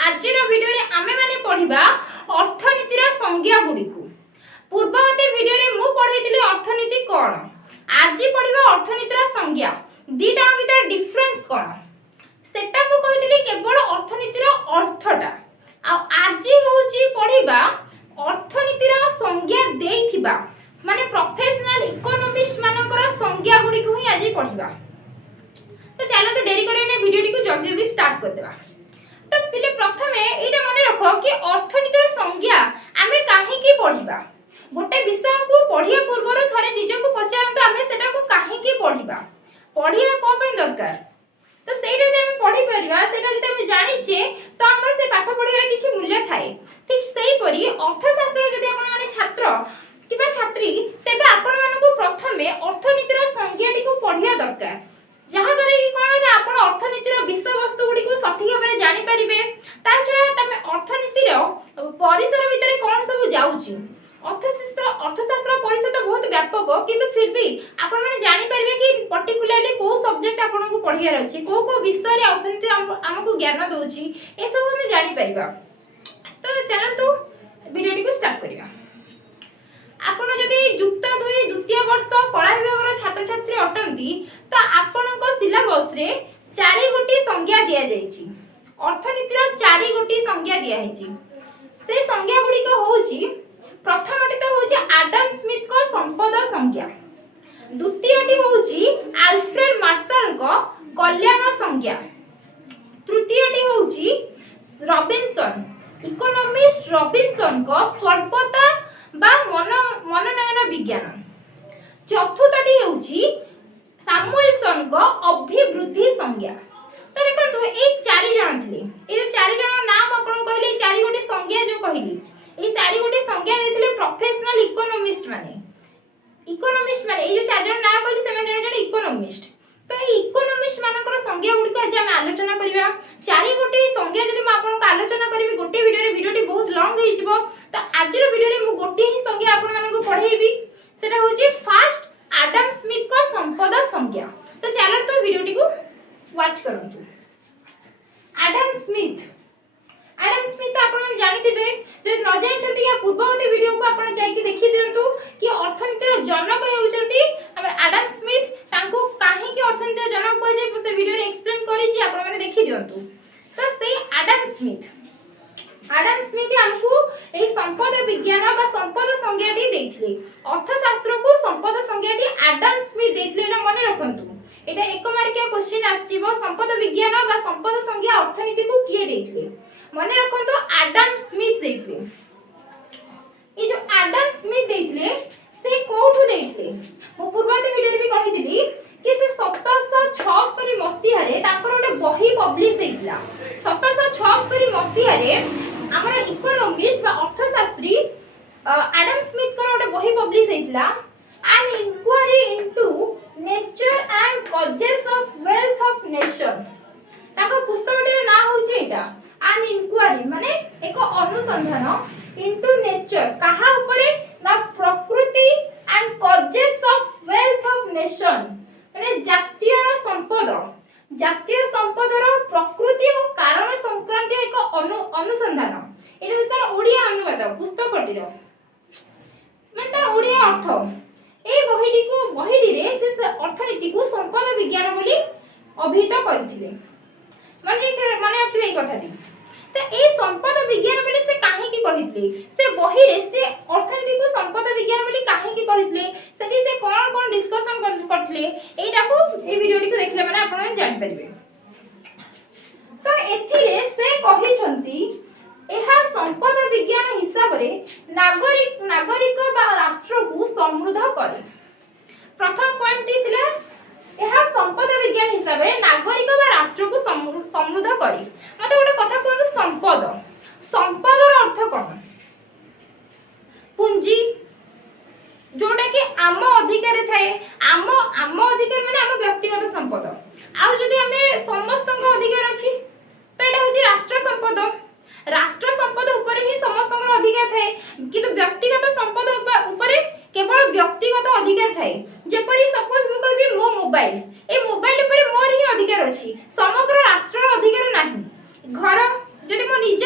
आजिर video रे आमे माने पढ़िबा अर्थनीतिर संज्ञा गुडी को। पूर्ववर्ती भिडियो रे मु पढैतिली अर्थनीति कोन, आजि पढ़िबा अर्थनीतिर संज्ञा। दीटा भितर डिफरेंस कोन सेटा मु कहितिली केवल अर्थनीतिर अर्थटा। आ आजि होची पढ़िबा अर्थनीतिर संज्ञा देइथिबा माने प्रोफेशनल इकोनॉमिस्ट मानकर संज्ञा गुडी को ही आजि पढ़िबा। तो चलो तो देरी करे ने वीडियो टी को जल्दी जल्दी स्टार्ट कर देबा। तो पहले प्रथमे एटा माने रखो कि अर्थनीतिर संज्ञा आमे काहे की पढ़िबा। गोटे विषय को पढ़िया पूर्व थरे निजको पचारंतु आमे सेटा को काहे की पढ़िबा, पढ़िया को पे दरकार। तो सेटा जे आमे पढ़ी परिबा सेटा जे आमे जानि छे तो हम से पाठ पढ़ियार किछि मूल्य थाए। ठीक सेही परी अर्थशास्त्र जदि आपण माने छात्र किबा छात्री तेबे आपण मानको प्रथमे अर्थनीतिर संज्ञा टी को पढ़िया दरकार। जहा द्वारा कि कोन आपण अर्थनीतिर विषय वस्तु गुडी को सठिक भाबरे जानि परिबे। ता छडा तमे अर्थनीतिर परिसर भितरे कोन सब जाउची। अर्थशास्त्र परिसर तो बहुत व्यापक किंतु फिर भी आपण माने जानि परिबे कि पर्टिकुलरली को सब्जेक्ट आपण को पढ़ियार अछि, को विषय रे अर्थनीति हमको ज्ञान दोची, ए सब हम जानि परिबा। तो चलो तो वीडियो टी को स्टार्ट करिया। आपण जदि युक्त 2 द्वितीय वर्ष कला विभाग छात्र छात्री अटंती तो आपनक सिलेबस रे 4 गोटी संज्ञा दिया जायछि। अर्थनीतिर 4 गोटी संज्ञा दिया हैछि। से संज्ञा गुडी को होछि प्रथमटी तो होछि एडम स्मिथ को संपद संज्ञा, द्वितीयटी होछि अल्फ्रेड मार्शल को कल्याण संज्ञा, तृतीयटी होछि रॉबिन्सन इकोनॉमिस्ट रॉबिन्सन को स्वल्पता बा मनोनयन विज्ञान, चतुर्थटी होछि सैमुएलसन को अभिवृद्धि संज्ञा। तो देखंतु ए 4 जण थिले, ए 4 जण नाम आपण कहले 4 गोटी संज्ञा जो कहली ए 4 गोटी संज्ञा देथिले प्रोफेशनल इकोनॉमिस्ट माने। इकोनॉमिस्ट माने ए जो 4 जण नाम कहली से माने जण इकोनॉमिस्ट। तो ए इकोनॉमिस्ट मानकर संज्ञा गुडी को आज हम आलोचना करिवा। 4 गोटी संज्ञा जदि म आपण को आलोचना करिवि गोटे वीडियो रे, वीडियो टी बहुत लॉन्ग होई जिवो। तो आजिर वीडियो रे मु गोटे ही संज्ञा आपण माननको पढेइबी। सेटा होची फर्स्ट एडम स्मिथ को संपद संज्ञा। तो चलो तो वीडियो टी को वॉच करंतु। एडम स्मिथ आपण जानिथिबे, जे न जानिछंती या पूर्ववर्ती वीडियो को आपण जाईकी देखि दियंतु कि अर्थनीतिर जनक हेउचंती एडम स्मिथ। तांको काहे कि अर्थनीतिर जनक को जे से वीडियो रे एक्सप्लेन करी छी, आपण माने देखि दियंतु। तो से एडम स्मिथ हमकु ए संपद विज्ञान बा संपद संज्ञाटी देथिले। अर्थशास्त्र को संपद संज्ञाटी एडम स्मिथ देथिले, ना मने रखंतु। एटा एक मार्किया क्वेश्चन आसीबो, संपद विज्ञान बा संपद संज्ञा अर्थनीति को किए देथिले, मने रखंतु एडम स्मिथ देथिले। ए जो एडम स्मिथ देथिले से कोठु देथिले, मो पूर्वते वीडियो रे भी कहितली कि से 1776 मसिया रे ताकर ओटे बही पब्लिश हेइतला। 1776 मसिया रे हमर इकोनॉमिस्ट बा अर्थशास्त्री एडम स्मिथ को ओटे बही पब्लिश हेइतला, an inquiry into nature and causes of wealth of nation. ताको पुस्तकटी रे ना होची एटा एन इंक्वायरी माने एक अनुसंधान इनटू नेचर कहा ऊपर ना प्रकृति and causes of wealth of nation माने जातीय संपदर प्रकृति और कारण संक्रांत एक अनुसंधान। एटा होतार ओडिया अनुवाद पुस्तकटी रो माने तार ओडिया अर्थ। ए बहिटी रे से अर्थनीति को संपद विज्ञान बोली अभिहित करथिले। माने रखिबे ए कथाटी। तो ए संपद विज्ञान बोली से काहे की कहितले, से बही रे से अर्थनीति को संपद विज्ञान बोली काहे की कहितले, सेठी से कोन डिस्कशन करथले, एटा को ए वीडियो को देखले माने आपण जानि परिबे। तो एथिरे से कहि छंती एहा संपद विज्ञान हिसाब रे नागरिक बा राष्ट्र को समृद्ध करे। प्रथम पॉइंट थिला एहा संपद विज्ञान हिसाब रे नागरिक बा राष्ट्र को समृद्ध करे। मते गोटे कथा कहू, संपद अर्थ कोन? पूंजी जोटा कि आम अधिकार थाए। आम अधिकार माने आम व्यक्तिगत संपद। आ जदि हमें समस्त अधिकार अछि तो एटा होची राष्ट्र संपद। राष्ट्र संपद ऊपर ही समस्त अधिकार थाए, किंतु व्यक्तिगत संपद ऊपर केवल व्यक्तिगत अधिकार थाए। जेपरि सपोज मु कहबी मो मोबाइल, ए मोबाइल ऊपर मोर ही अधिकार अछि, समग्र राष्ट्र अधिकार नाही। घर जदि मो निज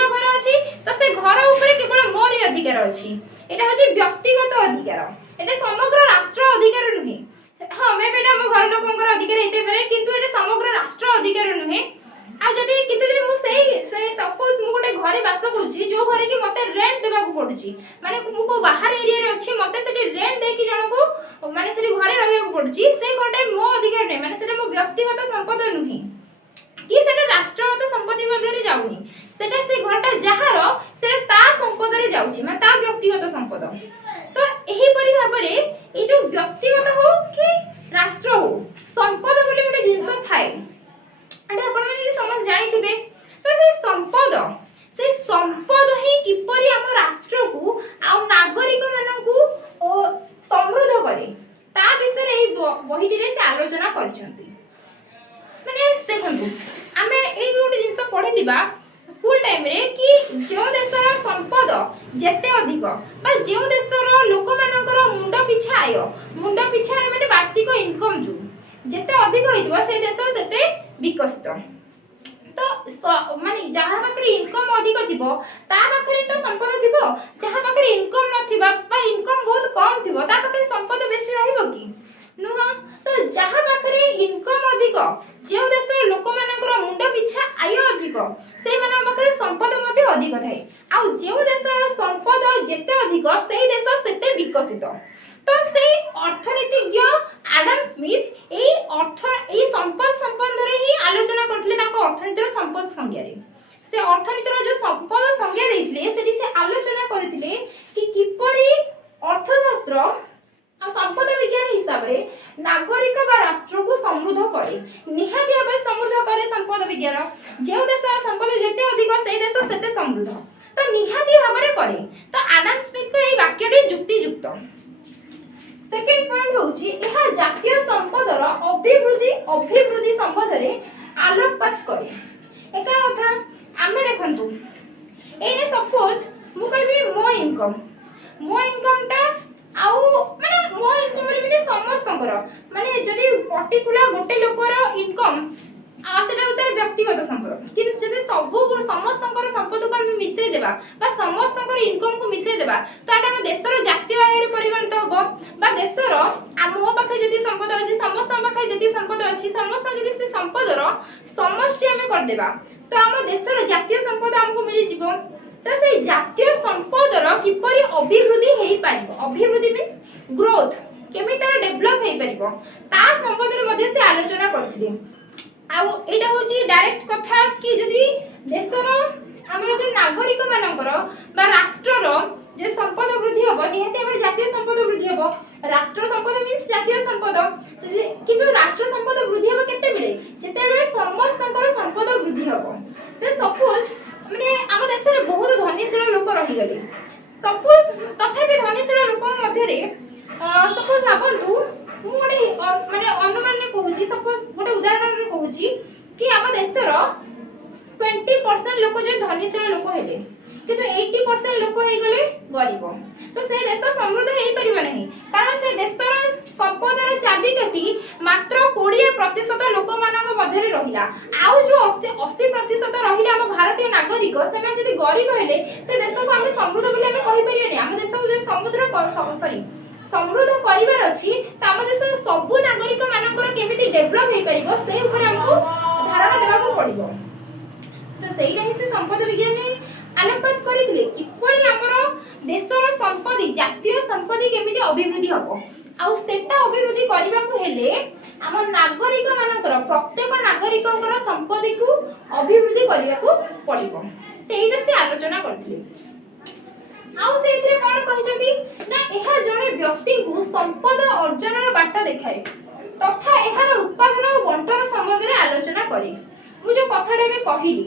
समग्र राष्ट्र अधिकार नुहे हाँ मे बेटा हम घर लोकंकर अधिकार हेते पारे किंतु एटा समग्र राष्ट्र अधिकार नुहे आ जदी किंतु जदी मु से सपोज मु गोटे घरे बास करूची जो घरे कि मते रेंट देबा को पडुची माने मु को बाहर एरिया रे अछि मते सेठी रेंट दे कि जणको माने सेठी घरे रहिया को पडुची से घरटा मो अधिकार नै माने सेटा मो व्यक्तिगत संपद नुहे कि सेटा राष्ट्रगत संपत्ति मध्ये रे जाउनी सेटा से घरटा जहार सेटा ता संपद रे जाउची माने ता व्यक्तिगत संपद तो एही परि भाबरे ए जो व्यक्तिगत हो कि राष्ट्र हो संपद बोली गोटे जिंस थाए एटा आपण माने समझ जानि थिबे तो से संपद ही किपरि हम राष्ट्र को आ नागरिक मानकू समृद्ध करे ता विषय रे बहिटी रे से आलोचना करछंती माने देखंतु आमे ए गोटे जिंस पढितिबा स्कूल टाइम रे कि जो देशर संपद जेते अधिक बा जो देशर लोक मानकर मुंड पिछा आय माने वार्षिक इनकम जो जेते अधिक होइतबो से देश सेते विकसित तो माने जहा पाखरे इनकम अधिक थिबो ता पाखरे तो संपद थिबो जहा पाखरे इनकम नथिबा बा इनकम बहुत कम थिबो ता पाखरे संपद बेसी रहइबो कि नुह तो जहा पाखरे इनकम अधिक जो देशर लोक मानकर मुंड पिछा आय अधिक से माने पाखरे संपद मध्ये अधिक थाए आ जो देशर संपद जेते अधिक सेही देश सेते विकसित तो से अर्थनीतिज्ञ एडम स्मिथ ए संपद संबंध रे ही आलोचना करथिले ताको अर्थनीतिर संपद संज्ञा रे से अर्थनीतिर जो संपद संज्ञा देथिले सेठी से आलोचना करथिले कि किपरि अर्थशास्त्र आ संपद विज्ञान हिसाब रे नागरिक बा राष्ट्र को समृद्ध करे निहाती भाबे समृद्ध करे संपद विज्ञान जो देश संपद जेते अधिक से देश सेते समृद्ध तो निहाती भाबे करे तो एडम स्मिथ को ए वाक्यटी युक्तियुक्त सेकंड पॉइंट होची एहा जातीय संपदर अभिवृद्धि संबंध रे आलोकपात करे एका कथा आमे देखंतु एने सपोज मु कहबी मो इनकम ता आउ माने मो इनकम रे माने समस्तकर माने जदी पर्टिकुलर गोटे लोकर इनकम आ सेटा उतार व्यक्तिगत संपद किंतु जदी सब समस्तकर संपद को हम मिसै देबा बा समस्तकर इनकम को मिसै देबा तो आटा हम देशर जातीय आय रे परिगणित होबो बा देशर आ मो पाखे जदी संपद अछि समस्त पाखे जदी संपद अछि समस्त जदी से संपदर समष्टि हम कर देबा तो हम देशर जातीय संपद हमको मिलि जिवो तो से जातीय संपदर किपरि अभिवृद्धि हेई पाइबो अभिवृद्धि मींस ग्रोथ केमे तार डेवलप हेई पाइबो ता संपद रे मध्ये से आलोचना करथिले आ एटा होची डायरेक्ट कथा कि जदी देशर हमर जे नागरिक मानकर बा राष्ट्रर जे संपद वृद्धि हबो निहाती हमर जातीय संपद वृद्धि हबो राष्ट्र संपद मींस जातीय संपद किंतु राष्ट्र संपद वृद्धि हबो केते बेले जेते बेले समस्तकर संपद वृद्धि हबो जे सपोज माने हम देश रे बहुत धनीशील लोक रहि गले सपोज तथापि धनीशील लोक मध्ये रे सपोज भाबंतु मु गोटे माने अनुमान ने कहूची सपोज गोटे उदाहरण रे कहूची कि हम देशर 20% लोक जे धनीशील लोक हेले किंतु 80% लोक हे गले गरीब तो से देश समृद्ध हेई परिबो नहीं कारण से देशर संपदर चाबिकाठी मात्र 20% लोक मानक मध्ये रे रहिला आउ जो 80% रहिला हम भारतीय नागरिक सेमे जदी गरीब हेले से देश को हम समृद्ध बोली हम कहि परिबेनी हम देश को जे समुद्र समृद्ध करिवार अछि त हम देश सब नागरिक मानकर केमिति डेवलप हेई परिबो से ऊपर हमको धारणा देबा को पड़िबो तो सेही रही से संपद विज्ञान ने आलोकपात करिथिले किपरि हमर देशर संपत्ति जातीय संपत्ति केमिति अभिवृद्धि हबो आ सेटा अभिवृद्धि करिबा को हेले हम नागरिक मानकर प्रत्येक नागरिककर संपत्ति को अभिवृद्धि करिबा को पड़िबो तेइटा से आलोचना करथिले आउ सेथिरे कोन कहिसथि ना एहा जणे व्यक्ति को संपद अर्जनर बाटा देखाए तथा एहार उत्पादन और बंटन संबंध रे आलोचना करे मु जो कथाडे में कहिली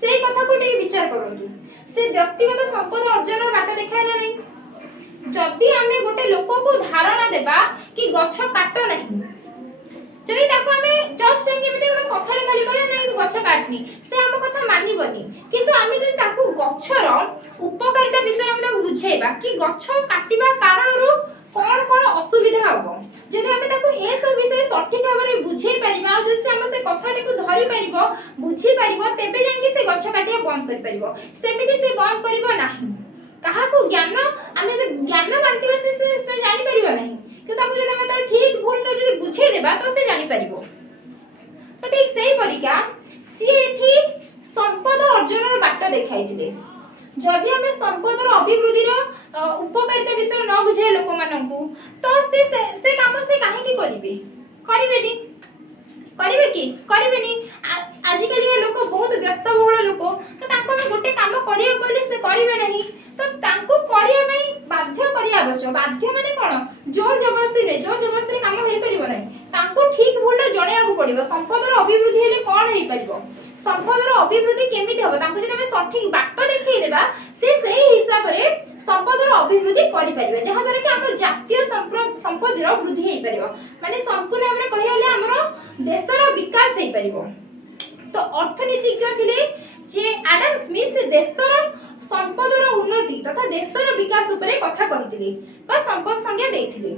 से कथा को टे विचार करंतु से व्यक्तिगत संपद अर्जनर बाटा देखाए ना नहीं जदी हमें गोटे लोक को धारणा देबा कि गछ काट नहीं जदी ताको हमें जस्ट केमिति हम कथाडे खाली कहले नहीं गछ काटनी से हम कथा मानिबनी किंतु आमे जदी ताको गछर उपकारिता विषय हम ताको बुझेबा कि गछ काटिबा कारण रो कोन कोन असुविधा हबो जदी हमें ताको ए सब विषय सठिक भाबरे बुझेई परिबा जदी से हम से कथाटे को धरि परिबो बुझी परिबो तेबे जांकि से गछ काटिया बंद करि परिबो सेमिति से बंद करिबो नाही କାହାକୁ ଜ୍ଞାନ ଆମେ ଯଦି ଜ୍ଞାନ ବାଣ୍ଟିବା ସେ ଜାଣିପାରିବ ନାହିଁ, କିନ୍ତୁ ତାକୁ ଯଦି ଆମେ ତାର ଠିକ ଭୁଲରେ ଯଦି ବୁଝେଇଦେବା ତ ସେ ଜାଣିପାରିବ। ତ ଠିକ ସେଇ ପରିକା ସିଏ ଏଠି ସମ୍ପଦ ଅର୍ଜନର ବାଟ ଦେଖାଇଥିଲେ। ଯଦି ଆମେ ସମ୍ପଦର ଅଭିବୃଦ୍ଧିର ଉପକାରିତା ବିଷୟରେ ନ ବୁଝାଇ ଲୋକମାନଙ୍କୁ ତ ସେ କାମ ସେ କାହିଁକି କରିବେ? କରିବେନି। କରିବେ କି? କରିବେନି। ଆଜିକାଲି ଲୋକ ବହୁତ ବ୍ୟସ୍ତବହୁଳ ଲୋକ, ତ ତାଙ୍କୁ ଆମେ ଗୋଟେ କାମ କରିବାକୁ କହିଲେ ସେ କରିବେ ନାହିଁ, ତ ତାଙ୍କୁ କରିବା ପାଇଁ ବାଧ୍ୟ କରିବା ଆବଶ୍ୟକ। ବାଧ୍ୟ ମାନେ କ'ଣ? ଜୋର ଜବରଦସ୍ତି ନୁହେଁ, ଜୋର ଜବରଦସ୍ତିରେ କାମ ହେଇପାରିବ ନାହିଁ। ତାଙ୍କୁ ଠିକ ଭୁଲଟା ଜଣେଇବାକୁ ପଡ଼ିବ। ସମ୍ପଦର ଅଭିବୃଦ୍ଧି ହେଲେ କ'ଣ ହେଇପାରିବ, ସମ୍ପଦର ଅଭିବୃଦ୍ଧି କେମିତି ହେବ, ତାଙ୍କୁ ଯଦି ଆମେ ସଠିକ ବାଟ ଦେଖେଇଦେବା ସେ ସେଇ ହିସାବରେ ସମ୍ପଦର ଅଭିବୃଦ୍ଧି କରିପାରିବେ, ଯାହାଦ୍ୱାରା କି ଆମ ଜାତୀୟ ସମ୍ପଦର ବୃଦ୍ଧି ହେଇପାରିବ। ମାନେ ସମ୍ପୂର୍ଣ୍ଣ ଭାବରେ କହିଲେ ଆମର ଦେଶର ବିକାଶ ହେଇପାରିବ। ତ ଅର୍ଥନୀତିଜ୍ଞ ଥିଲେ ଯେ ଆଡାମ ସ୍ମିଥ, ସେ ଦେଶର ସମ୍ପଦର ଉନ୍ନତି ତଥା ଦେଶର ବିକାଶ ଉପରେ କଥା କହିଥିଲେ ବା ସମ୍ପଦ ସଂଜ୍ଞା ଦେଇଥିଲେ।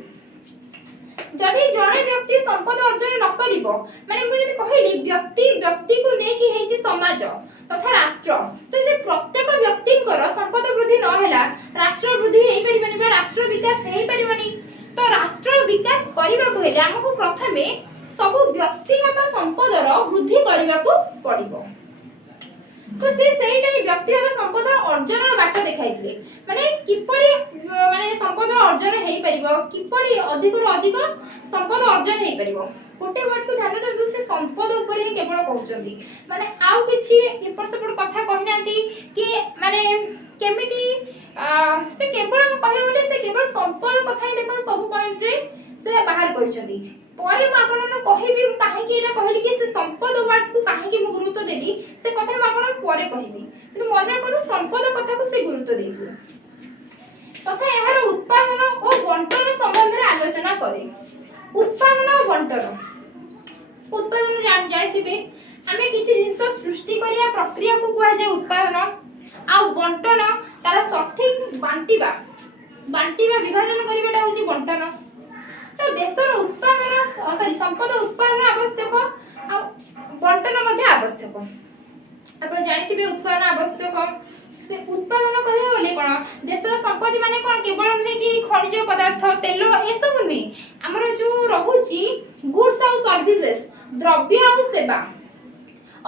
ଯଦି ଜଣେ ବ୍ୟକ୍ତି ସମ୍ପଦ ଅର୍ଜନ ନ କରିବ, ମାନେ ମୁଁ ଯଦି କହିଲି ବ୍ୟକ୍ତିକୁ ନେଇକି ହେଇଛି ସମାଜ ତଥା ରାଷ୍ଟ୍ର, ତ ଯଦି ପ୍ରତ୍ୟେକ ବ୍ୟକ୍ତିଙ୍କର ସମ୍ପଦ ବୃଦ୍ଧି ନ ହେଲା ରାଷ୍ଟ୍ର ବୃଦ୍ଧି ହେଇପାରିବନି ବା ରାଷ୍ଟ୍ର ବିକାଶ ହେଇପାରିବନି। ତ ରାଷ୍ଟ୍ର ବିକାଶ କରିବାକୁ ହେଲେ ଆମକୁ ପ୍ରଥମେ ସବୁ ବ୍ୟକ୍ତିଗତ ସମ୍ପଦର ବୃଦ୍ଧି କରିବାକୁ ପଡ଼ିବ। ତ ସେଇଟା ବ୍ୟକ୍ତିଗତ ସମ୍ପଦର ଅର୍ଜନର ବାଟ ଦେଖାଇଥିଲେ। ମାନେ କିପରି ମାନେ ସମ୍ପଦର ଅର୍ଜନ ହେଇପାରିବ, କିପରି ଅଧିକରୁ ଅଧିକ ସମ୍ପଦ ଅର୍ଜନ ହେଇପାରିବ। ଗୋଟେ ୱାର୍ଡକୁ ଧ୍ୟାନ ଦିଅନ୍ତୁ, ସେ ସମ୍ପଦ ଉପରେ ହିଁ କେବଳ କହୁଛନ୍ତି, ମାନେ ଆଉ କିଛି ଏପଟ ସେପଟ କଥା କହିନାହାନ୍ତି କି ମାନେ କେମିତି ସେ କେବଳ କହିବାକୁ ଗଲେ ସେ କେବଳ ସମ୍ପଦ କଥା ହିଁ ଦେଖନ୍ତୁ ସବୁ ପଏଣ୍ଟରେ ସେ ବାହାର କରିଛନ୍ତି। ପରେ ମୁଁ ଆପଣଙ୍କୁ କହିବି କାହିଁକି ଏଇଟା କହିଲି କି ସେ ସମ୍ପଦ ୱାର୍ଡକୁ କାହିଁକି ମୁଁ ଗୁରୁତ୍ୱ ଦେଲି, ସେ କଥାଟା ମୁଁ ଆପଣଙ୍କୁ ପରେ କହିବି, କିନ୍ତୁ ମନେ ରଖନ୍ତୁ ସମ୍ପଦ କଥାକୁ ସେ ଗୁରୁତ୍ୱ ଦେଇଥିଲେ। ତଥା ଏହାର ଉତ୍ପାଦନ ଓ ବଣ୍ଟନ ସମ୍ବନ୍ଧରେ ଆଲୋଚନା କରେ। ଉତ୍ପାଦନ ଓ ବଣ୍ଟନ, ଉତ୍ପାଦନ ଜାଣିଥିବେ ଆମେ କିଛି ଜିନିଷ ସୃଷ୍ଟି କରିବା ପ୍ରକ୍ରିୟାକୁ କୁହାଯାଏ ଉତ୍ପାଦନ, ଆଉ ବଣ୍ଟନ ତାର ସଠିକ ବାଣ୍ଟିବା ବିଭାଜନ କରିବାଟା ହେଉଛି ବଣ୍ଟନ। ତ ଦେଶର ଉତ୍ପାଦନ ସମ୍ପଦ ଉତ୍ପାଦନ ଆବଶ୍ୟକ ଆଉ ବଣ୍ଟନ ମଧ୍ୟ ଆବଶ୍ୟକ। ଆପଣ ଜାଣିଥିବେ ଉତ୍ପାଦନ ଆବଶ୍ୟକ, ସେ ଉତ୍ପାଦନ କହିବାକୁ ଗଲେ କ'ଣ, ଦେଶର ସମ୍ପତ୍ତି ମାନେ କ'ଣ କେବଳ ନୁହେଁ କି ଖଣିଜ ପଦାର୍ଥ, ତେଲ ଏସବୁ ନୁହେଁ, ଆମର ଯୋଉ ରହୁଛି ଗୁଡ୍ସ ଆଉ ସର୍ଭିସେସ୍, ଦ୍ରବ୍ୟ ଆଉ ସେବା।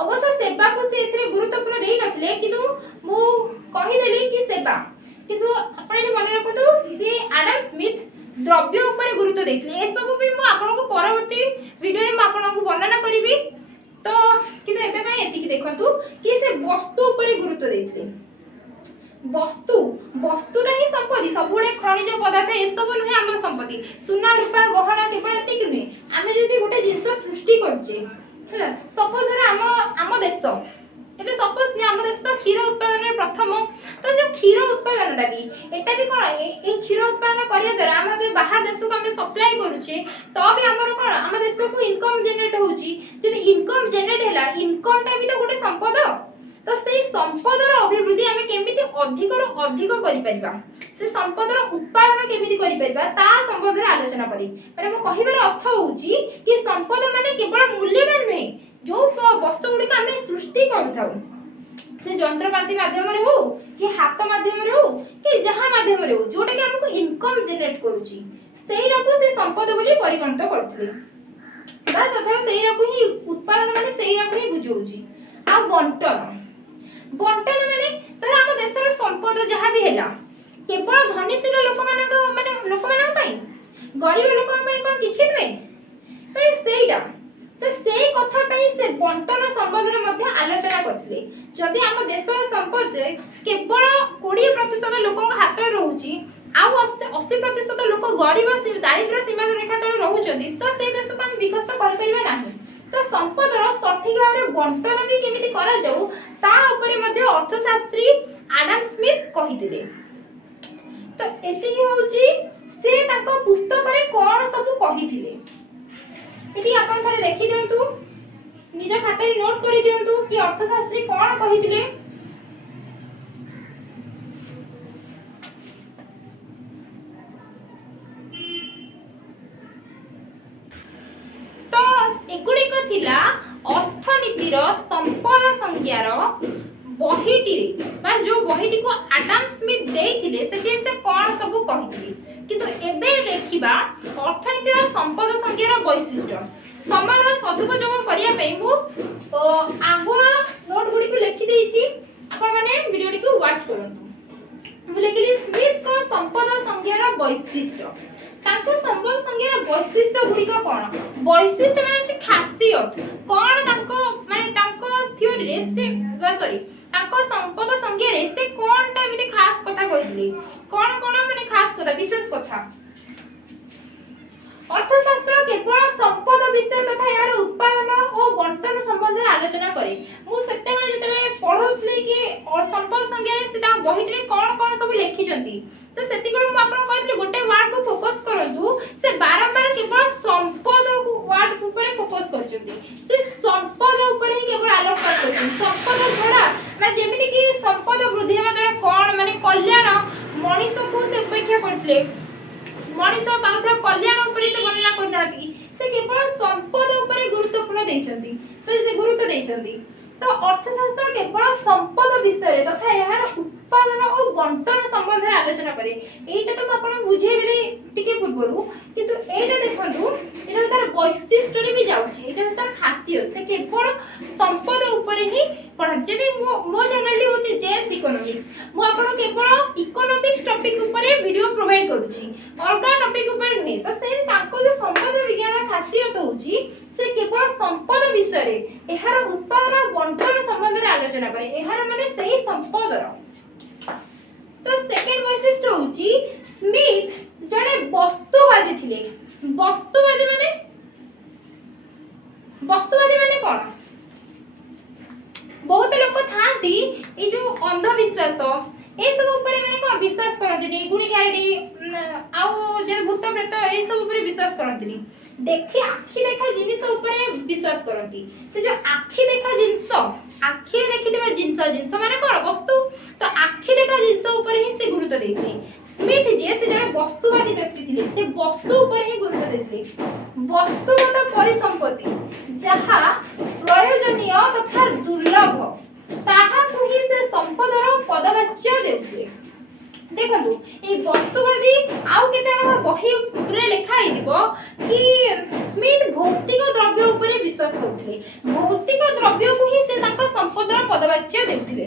ଅବଶ୍ୟ ସେବାକୁ ସେ ଏଥିରେ ଗୁରୁତ୍ୱପୂର୍ଣ୍ଣ ଦେଇନଥିଲେ, କିନ୍ତୁ ମୁଁ କହିଦେଲି କି ସେବା, କିନ୍ତୁ ଆପଣ ଏଠି ମନେ ରଖନ୍ତୁ ସେ ଆଡାମ ସ୍ମିଥ ଦ୍ରବ୍ୟ ଉପରେ ଗୁରୁତ୍ୱ ଦେଇଥିଲେ। ଏସବୁ ବି ମୁଁ ଆପଣଙ୍କୁ ପରବର୍ତ୍ତୀ ଭିଡ଼ିଓରେ ମୁଁ ଆପଣଙ୍କୁ ବର୍ଣ୍ଣନା କରିବି। ତ କିନ୍ତୁ ଏବେ ପାଇଁ ଏତିକି ଦେଖନ୍ତୁ କି ସେ ବସ୍ତୁ ଉପରେ ଗୁରୁତ୍ୱ ଦେଇଥିଲେ। ବସ୍ତୁଟା ହିଁ ସମ୍ପତ୍ତି, ସବୁବେଳେ ଖଣିଜ ପଦାର୍ଥ ଏସବୁ ନୁହେଁ ଆମର ସମ୍ପତ୍ତି, ସୁନା ରୂପା ଗହଣା କେବଳ ଏତିକି ନୁହେଁ। ଆମେ ଯଦି ଗୋଟେ ଜିନିଷ ସୃଷ୍ଟି କରୁଛେ ହେଲା, ସପୋଜ ଧର ଆମ ଦେଶ, ଏବେ ସପୋଜ ଆମ ଦେଶ ତ କ୍ଷୀର ଉତ୍ପାଦନରେ ପ୍ରଥମ, ତ ଯୋଉ କ୍ଷୀର ଉତ୍ପାଦନଟା ବି ଏଟା ବି କ'ଣ এই କ୍ଷୀର ଉତ୍ପାଦନ କରିବା ଦ୍ୱାରା ଆମେ ଯଦି ବାହାର ଦେଶକୁ ଆମେ ସପ୍ଲାଏ କରୁଛେ ତ ବି ଆମର କ'ଣ ଆମ ଦେଶକୁ ଇନକମ୍ ଜେନେରେଟ୍ ହେଉଛି। ଯଦି ଇନକମ୍ ଜେନେରେଟ୍ ହେଲା, ଇନକମ୍ଟା ବି ତ ଗୋଟେ ସମ୍ପଦ। ତ ସେଇ ସମ୍ପଦର ଅଭିବୃଦ୍ଧି ଆମେ କେମିତି ଅଧିକରୁ ଅଧିକ କରିପାରିବା, ସେ ସମ୍ପଦର ଉତ୍ପାଦନ କେମିତି କରିପାରିବା ତା ସମ୍ବନ୍ଧରେ ଆଲୋଚନା କରି, ମାନେ ମୁଁ କହିବାର ଅର୍ଥ ହେଉଛି କି ସମ୍ପଦ ମାନେ କେବଳ ମୂଲ୍ୟବାନ ନୁହେଁ, ଯୋଉ ବସ୍ତୁ ଗୁଡ଼ିକ ଆମେ ସୃଷ୍ଟି କରିଥାଉ ସେ ଯନ୍ତ୍ରପାତି ମାଧ୍ୟମରେ ହଉ କି ହାତ ମାଧ୍ୟମରେ ହଉ କି ଯାହା ମାଧ୍ୟମରେ ହଉ, ଯୋଉଟାକି ଆମକୁ ଇନକମ୍ ଜେନେରେଟ୍ କରୁଛି, ସେଇଟାକୁ ସେ ସମ୍ପଦ ବୋଲି ପରିଗଣିତ କରୁଥିଲେ ବା ତଥା ସେଇଟାକୁ ହିଁ ଉତ୍ପାଦନ ମାନେ ସେଇଟାକୁ ହିଁ ବୁଝଉଛି। ଆଉ ବଣ୍ଟନ ମାନେ ଧର ଆମ ଦେଶର ସମ୍ପଦ ଯାହା ବି ହେଲା କେବଳ ଧନୀଶୀଳ ଲୋକମାନଙ୍କ ପାଇଁ, ଗରିବ ଲୋକଙ୍କ ପାଇଁ କ'ଣ କିଛି ନୁହେଁ, ତ ସେଇଟା ତ ସେଇ କଥା ପାଇଁ ସେ ବଣ୍ଟନ ସମ୍ବନ୍ଧରେ ମଧ୍ୟ ଆଲୋଚନା କରିଥିଲେ। ଯଦି ଆମ ଦେଶର ସମ୍ପଦ କେବଳ 20% ଲୋକଙ୍କ ହାତରେ ରହୁଛି ଆଉ 80% ଲୋକ ଗରିବ ଦାରିଦ୍ର୍ୟ ସୀମା ରେଖା ତଳେ ରହୁଛନ୍ତି, ତ ସେଇ ଦେଶକୁ ଆମେ ବିକଶିତ କରିପାରିବା ନାହିଁ। ତ ସମ୍ପଦର ସଠିକ ଭାବରେ ବଣ୍ଟନ ବି କେମିତି କରାଯାଉ ତା ଉପରେ ମଧ୍ୟ ଅର୍ଥଶାସ୍ତ୍ରୀ ଆଡାମ ସ୍ମିଥ କହିଥିଲେ। ତ ଏତିକି ହେଉଛି ସେ ତାଙ୍କ ପୁସ୍ତକରେ କ'ଣ ସବୁ କହିଥିଲେ। ଏଠି ଆପଣ ଥରେ ଦେଖି ଦିଅନ୍ତୁ, ନିଜ ଖାତାରେ ନୋଟ କରି ଦିଅନ୍ତୁ କି ଅର୍ଥଶାସ୍ତ୍ରୀ କ'ଣ କହିଥିଲେ। ତ ଏଗୁଡ଼ିକ ଥିଲା ଅର୍ଥନୀତିର ସମ୍ପଦ ସଂଜ୍ଞାର बहीटी बा जो बहीटी को आडम स्मिथ देइथिले सेठी से कोन सब कहिथिले किंतु एबे देखिबा अर्थनीतिर संपद संज्ञार वैशिष्ट्य समय सदुपयोग करिया पे मु आगुआ नोट गुडी को लिखि देइछि आपण माने वीडियो को वाच करंतु मु लिखिली स्मिथ को संपद संज्ञार वैशिष्ट्य तांको संपद संज्ञार वैशिष्ट्य गुडी कोन वैशिष्ट्य माने अछि खासियत कोन तांको माने तांको थ्योरी रे से सॉरी तांको संपद संज्ञा रे से कोनटा एमिति खास कथा कहिली कोन कोन माने खास कथा विशेष कथा अर्थशास्त्र केवल संपद विषय तथा यार उत्पादन और बंटन संबंध आलोचना करे मु सेते बेले जतले पढुतली कि संपद संज्ञा रे सेटा बहिट रे कोन कोन सब लिखि जंती तो सेति कोन मु आपन कहतली गोटे वर्ड को फोकस करंतु से बारंबार केवल संपद वर्ड ऊपर फोकस करजंती से संपद ऊपर ही केवल आलोकपात करजंती संपद छडा माने जेमिति कि संपद वृद्धि हेबा द्वारा कोन माने कल्याण मनीष को से उपेक्षा करथले मनीष पाउथा कल्याण ऊपर से वर्णना करनाती से केवल संपद ऊपर गुरुत्वपूर्ण देइछंती से गुरुत्व देइछंती तो अर्थशास्त्र केवल संपद विषय तथा यार उत्पादन और बंटन संबंध रे आलोचना करे एटा तो आपण बुझेबेली टिके पूर्वरु किंतु एटा देखंतु एटा तार वैशिष्ट्य रे भी जाउची एटा तार खासियत से केवल संपद ऊपर ही पढा जेने मो चैनल होची जेएस इकोनॉमिक्स मो आपण केवल इकोनॉमिक्स टॉपिक ऊपर वीडियो प्रोवाइड करूची अलगा टॉपिक ऊपर नै तो से ताको जो संपद विज्ञान खासियत होची से केवल संपद विषय रे एहार उत्पादन बंटन संबंध रे आलोचना करे एहार माने सही संपद तो सेकंड वैशिष्ट्य होची स्मिथ जड़े वस्तुवादी थिले वस्तुवादी माने कोन बहुत लोग थांती ए जो अंधविश्वास ए सब ऊपर माने कोन विश्वास करंती गुणी गारडी आउ जे भूत प्रेत ए सब ऊपर विश्वास करंती देखि आखि देखा जिनिस ऊपर विश्वास करंती से जो आखि देखा जिंस आखि देखितबा जिंस माने कोन वस्तु तो आखि देखा जिंस ऊपर ही से गुरुत्व देथिले स्मिथ जे से जड़े वस्तुवादी व्यक्ति थिले से वस्तु ऊपर ही गुरुत्व देथिले वस्तुगत परिसंपत्ति जहा प्रयोजनीय तथा दुर्लभ ताहा को ही से संपदर पदवाच्य देथिले देखंतु ए वस्तुवादी आउ केतेना बही ऊपर लिखा हिदिबो कि स्मिथ भौतिक द्रव्य ऊपर विश्वास करथिले भौतिक द्रव्य को ही से ताका संपदर पदवाच्य देथिले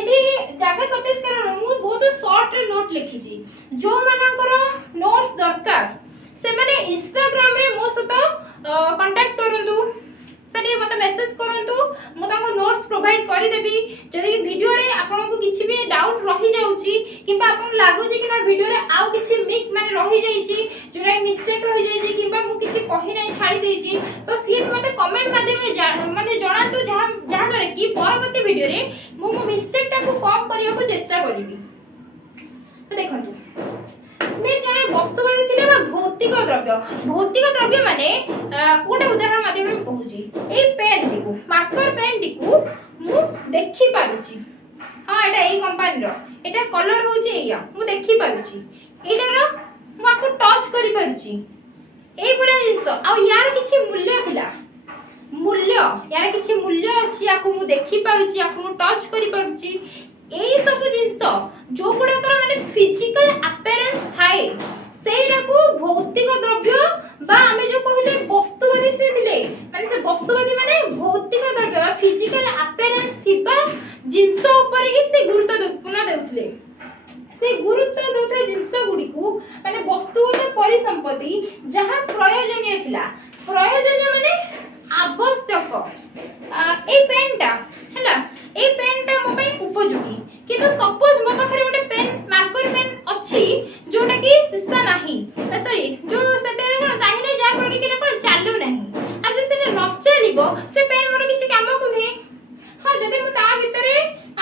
एडी जागा सटेस कारण मु बहुत शॉर्ट नोट लिखि छी जो मानकर नोट्स दरकार से माने इंस्टाग्राम रे मो सत कांटेक्ट करंतु सटी मते मेसेज करंतु मो ताको नोट्स प्रोवाइड करि देबी जदि वीडियो रे आपन को किछि भी डाउट रहि जाउची किबा आपन लागु छी कि ना वीडियो रे आउ किछि मिक माने रहि जाई छी जोरा मिस्टेक रहि जाई छी किबा मु किछि कहि नै छाडी देई छी तो सी मते कमेंट माध्यम रे माने जणातु जहा द्वारा कि परवर्ती वीडियो रे मु मिस्टेक ता को कम करिया को चेष्टा करिबी तो देखंतु स्मिथ जने वस्तुवादी थिले बा भौतिक द्रव्य माने गोटे उदाहरण माध्यम में कहूची ए पेन टिकु मार्कर पेन टिकु मु देखि पारुची हां एटा एई कंपनी रो एटा कलर होची एया मु देखि पारुची एटा रो मु आको टच करि पारुची एई बडा जिंस आ यार किछि मूल्य थिला मूल्य यार किछि मूल्य अछि आको मु देखि पारुची आको मु टच करि पारुची एई सब जिंस जो गुडा कर माने फिजिकल अपीयरेंस थाए सेरा को भौतिक द्रव्य बा हमें जो कहले वस्तुवादी से थिले माने से वस्तुवादी माने भौतिक द्रव्य बा फिजिकल अपीयरेंस थिबा जिंस ऊपर ही से गुरुत्वपूर्ण देउथले से गुरुत्व देउथले जिंस गुडी को माने वस्तुगत परिसंपत्ति जहां प्रयोजनीय थिला प्रयोजनीय माने आवश्यक ए पेनटा हैला ए पेनटा मो पई उपयोगी किंतु सपोज मो पाखरे गोटे पेन मार्कर पेन अछि जोटा कि सिसा नाही सॉरी जो सेते कोन चाहिने जा पर कि कोन चालू नाही आ जे से न चलिबो से पेन मोर किछि काम को नै हां जदि मु ता भितरे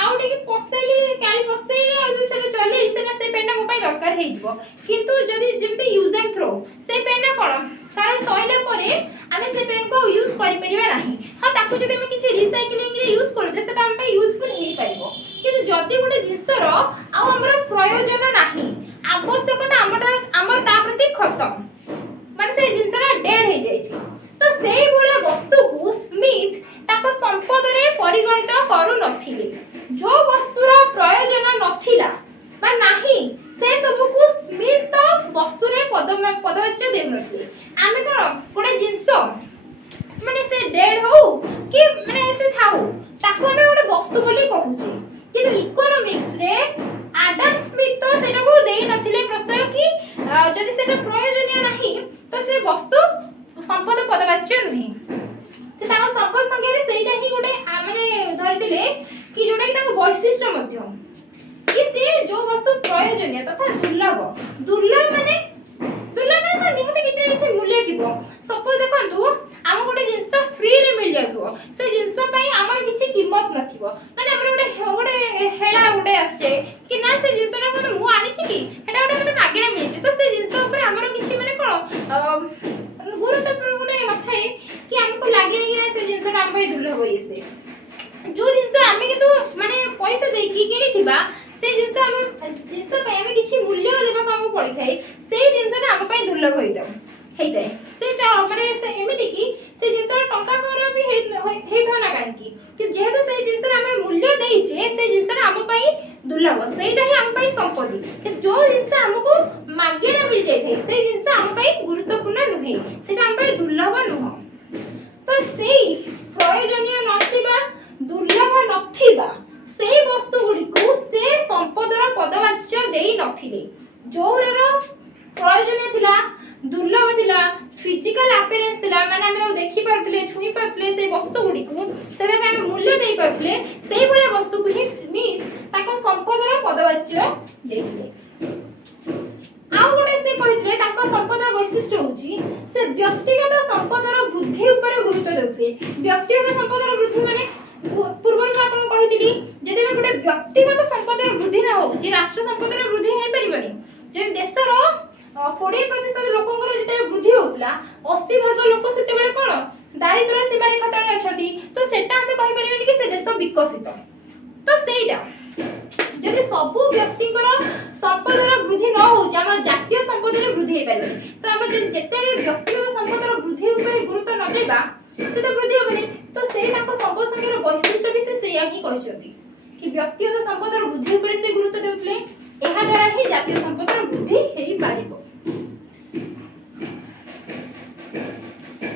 आउटे कि पसेली काली पसेली आ जे से चले से पेन मो पई दरकार हे जिवो किंतु जदि जेमते यूज एंड थ्रो से पेन कोन तार सइला परे आमे से पेन को यूज करि परिबा नाही हां ताकू जदि हम किछि रिसाइक्लिंग रे यूज करू जे से हम पे यूजफुल हे परिबो किंतु जदि गोटे जिंसर आ हमर प्रयोजन नाही आवश्यकता हमर ता प्रति खत्म माने से जिंसरा डेड हे जाई छी तो सेई भले वस्तु को स्मिथ ता ତାଙ୍କ ସମ୍ପଦରେ ପରିଗଣିତ କରୁନଥିଲେ। ଯୋଉ ବସ୍ତୁର ପ୍ରୟୋଜନ ନଥିଲା ବା ନାହିଁ ସେ ସବୁକୁ ସ୍ମିତ ବସ୍ତୁରେ ପଦବାଚ୍ୟ ଦେଉନଥିଲେ। ଆମେ କଣ ଗୋଟେ ଜିନିଷ ମାନେ ସେ ଡେଡ୍ ହଉ କି ମାନେ ସେ ଥାଉ ତାକୁ ଆମେ ଗୋଟେ ବସ୍ତୁ ବୋଲି କହୁଛେ, କିନ୍ତୁ ଇକୋନୋମିକ୍ସ ରେ ଆଡାମ ସ୍ମିଥ ତ ସେଟାକୁ ଦେଇ ନଥିଲେ ପ୍ରଶ୍ରୟ କି ଯଦି ସେଟା ପ୍ରୟୋଜନୀୟ ନାହିଁ ତ ସେ ବସ୍ତୁ ସମ୍ପଦ ପଦବାଚ୍ୟ ନୁହେଁ। ସେ ତାଙ୍କ ସମ୍ପଦ ସଂଜ୍ଞାରେ ସେଇଟା ହିଁ ଗୋଟେ ମାନେ ଧରିଥିଲେ କି ଯୋଉଟା କି ତାଙ୍କ ବୈଶିଷ୍ଟ୍ୟ ମଧ୍ୟ कि से जो वस्तु प्रयोजनीय तथा दुर्लभ माने तो निहत किछि मूल्य थिबो। सपोज देखंतु हम गोटे जिंस फ्री रे मिल जाथो से जिंस पई हमर किछि कीमत नथिबो, माने हमर गोटे हेळा गोटे आछे कि ना से जिंसटा को मु आनी छि कि हेटा गोटे मते मागेना मिलि छि, तो से जिंस ऊपर हमर किछि माने कोन गुरुत्वपूर्ण गोटे नथाय कि हमको लागे कि ना से जिंसटा हम पई दुर्लभ होई से जो जिंस आमे किंतु माने पैसा देई कि किनि थिबा से जिंस पे हमें किछि मूल्य देबा को हम पड़ी थाए से जिंसटा हम पई दुर्लभ होई थाए सेटा माने से एमिति कि से जिंसटा टंका कर भी हेइ थना काहे कि जेहेतु से जिंस हम मूल्य देई जे से जिंसटा हम पई दुर्लभ सेटा ही हम पई संपत्ति कि जो जिंस हमको मागेना मिल जाय थाए से जिंस हम पई गुरुत्वपूर्ण नुहे सेटा हम पई दुर्लभ नुह। तो सेई प्रयोजनीय नथिबा दुर्लभ नथिबा सेई वस्तु गुडी को से संपदर पदवाच्य देई नथिले। जोरर प्रयोजन थिला दुर्लभ थिला फिजिकल अपीयरेंस थिला माने हम देखि पारथिले छुई पारथिले से वस्तु गुडी को सेबे हम मूल्य देई पारथिले सेई भले वस्तु को ही स्मिथ ताको संपदर पदवाच्य देथिले। आउ गोटे से कहिथिले ताको संपदर वैशिष्ट्य होची से व्यक्तिगत संपदर वृद्धि ऊपर गुरुत्व देथिले। व्यक्तिगत संपदर वृद्धि माने पूर्वर में आपन कहिथिली जदि में गोटे व्यक्तिगत संपदर वृद्धि ना होची राष्ट्र संपदर वृद्धि हे परिबनी। जे देशर 20% लोकंकर जेते वृद्धि होतला 80% लोक सेते बेले कोन दारिद्र्य सीमा रेखा तळे अछती, तो सेटा हमें कहि परिबनी कि से देश विकसित। तो सेटा जदि सब व्यक्तिकर संपदर वृद्धि न होची हम जातीय संपदर वृद्धि हे परिबनी। तो हम जेते व्यक्तिगत संपदर वृद्धि ऊपर गुरुत्व न देबा सेटा वृद्धि होबनी। तो से ताको संपद संख्यार वैशिष्ट्य भी से सेया ही कहिसथि कि व्यक्तिगत संपदर वृद्धि ऊपर से गुरुत्व देउतले एहा द्वारा ही जातीय संपदर वृद्धि हेई पारिबो।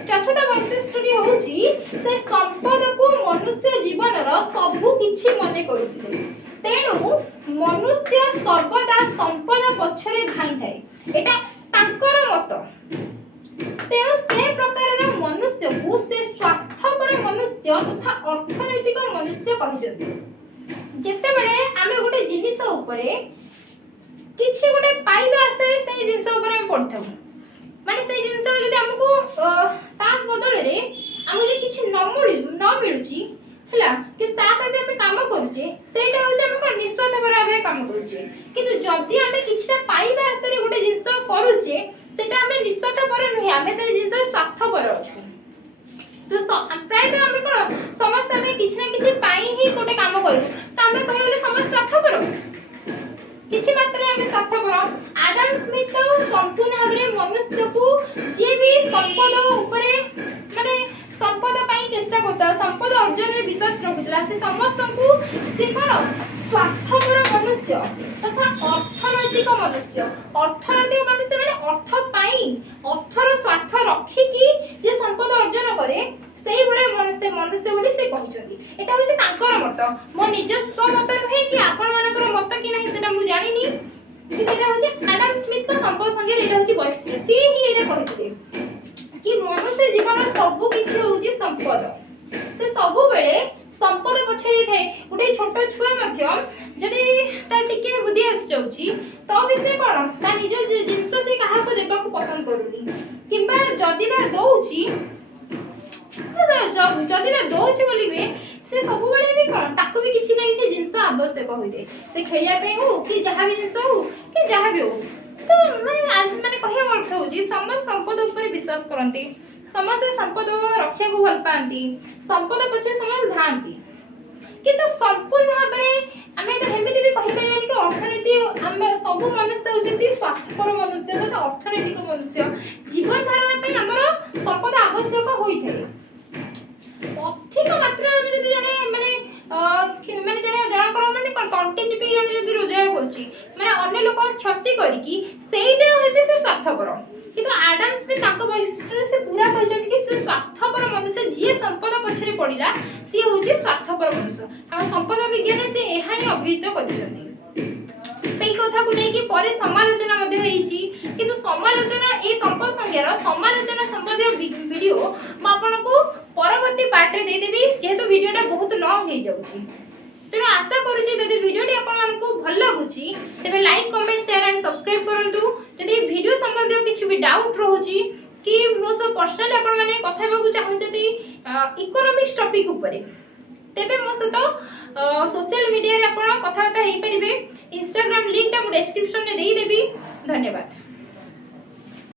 चतुर्थ वैशिष्ट्यटी होउची से संपद को मनुष्य जीवनर सब किछि मने करूथिले, तेणु मनुष्य सर्वदा संपद पछरे धाई थाए एटा तांकर मत। तेणु से प्रकारर मनुष्य को से स्वार्थपर मनुष्य तथा अर्थनैतिक मनुष्य कहिजथि। जेते बेले आमे गोटे जिनिस उपरे किछि गोटे पाइबा आसे से जिनिस उपरे हम पढथौ माने से जिनिस जदि हमको ता बदल रे हमको जे किछि न मिलुची हला कि ता पे हम काम करूचे सेटा होचे हम कोन निस्वार्थ भाबे काम करूचे, किंतु जदि हम किछिटा पाइबा आसे गोटे जिनिस करूचे सेटा हम निस्वार्थ पर नुहे हम से जिनिस स्वार्थ पर अछु। तो प्राय तो हम कोन समस्त हम किछि ना किछि पाई ही गोटे काम करू तो हम कहले समस्त स्वार्थ पर किछि मात्रा हम स्वार्थ पर। आडम स्मिथ तो संपूर्ण भाबरे मनुष्य को जे भी संपद ऊपरे माने संपद पाई चेष्टा करता संपद अर्जन रे विश्वास रखुतला से समस्त को से कोन स्वार्थपर मनुष्य तथा अर्थनैतिक मनुष्य माने अर्थ पाई अर्थर स्वार्थ रखी कि जे संपद अर्जन करे सेही बडे मनुष्य बोली से कहउछथि। एटा होछि तांकर मत, मो निजस्व मत नहे कि आपन मानकर मत कि नाही सेटा मु जानिनी, कि एटा होछि आडम स्मिथ को संपद संगे एटा होछि वैशिष्ट्य। से ही एटा कहिथिले कि मनुष्य जीवन सब किछि होछि संपद। से सब बेले संपद पछरे थाए गोटे छोट छुआ मध्य जदि ता टिके बुद्धि आस जाउची तो भी से कोन ता निज जिंस से काहा को देबा को पसंद करूनी किबा जदि बा दउची जदि बा दउची बोली नुहे से सब बेले भी कोन ताको भी किछि नै छै जिंस आवश्यक होइदे से खेलिया पे हो कि जहा भी जिंस हो कि जहा भी हो। तो माने आज माने कहया अर्थ होची समस्त संपद ऊपर विश्वास करंती, समस्त संपद रक्षा को भल पाती, संपद पछे समस्त धांती, किंतु संपूर्ण भाबरे आमे तो हेमिति भी कहि परिबानी कि अर्थनीति हम सब मनुष्य होजती स्वार्थपर मनुष्य तथा अर्थनैतिक मनुष्य जीवन धारण पई हमर संपद आवश्यक होई थाए। अधिक मात्रा କରିକି ସେଇଟା ହେଉଛି ସେ ସ୍ୱାର୍ଥପର। କିନ୍ତୁ ଆଡାମ୍ସ ବି ତାଙ୍କ ବୈଶିଷ୍ଟ୍ୟରେ ସେ ପୁରା କହିଛନ୍ତି କି ସେ ସ୍ୱାର୍ଥପର ମନୁଷ୍ୟ, ଯିଏ ସମ୍ପଦ ପଛରେ ପଡ଼ିଲା ସିଏ ହେଉଛି ସ୍ୱାର୍ଥପର ମନୁଷ୍ୟ। ତାଙ୍କ ସମ୍ପଦ ବିଜ୍ଞାନରେ ସେ ଏହା ହିଁ ଅଭିହିତ କରିଛନ୍ତି। এই কথাକୁ ନେଇକି ପରେ ସମାଲୋଚନା ମଧ୍ୟ ହେଇଛି, କିନ୍ତୁ ସମାଲୋଚନା এই ସମ୍ପଦ ସଂଜ୍ଞାର ସମାଲୋଚନା ସମ୍ବନ୍ଧୀୟ ଭିଡ଼ିଓ ମୁଁ ଆପଣଙ୍କୁ ପରବର୍ତ୍ତୀ ପାର୍ଟରେ ଦେଇଦେବି, ଯେହେତୁ ଭିଡ଼ିଓଟା ବହୁତ ଲଙ୍ଗ ହେଇଯାଉଛି। ତେଣୁ ଆଶା କରୁଛି ଯଦି ଭିଡ଼ିଓଟି ଆପଣମାନଙ୍କୁ ଭଲ ଲାଗୁଛି ତେବେ like comment share and subscribe କରନ୍ତୁ। ଯଦି ଭିଡ଼ିଓ ସମ୍ବନ୍ଧୀୟ କିଛି ବି ଡାଉଟ୍ ରହୁଛି କି ମୋ ସହ ପର୍ସନାଲି ଆପଣମାନେ କଥା ହେବାକୁ ଚାହୁଁଛନ୍ତି ଇକୋନୋମିକ୍ସ ଟପିକ୍ ଉପରେ, ତେବେ ମୋ ସହିତ সোশ্যাল মিডিয়াରେ ଆପଣ କଥାବାର୍ତ୍ତା ହେଇପାରିବେ। ଇନଷ୍ଟାଗ୍ରାମ ଲିଙ୍କଟା ମୁଁ ଡେସ୍କ୍ରିପସନରେ ଦେଇଦେବି। ଧନ୍ୟବାଦ।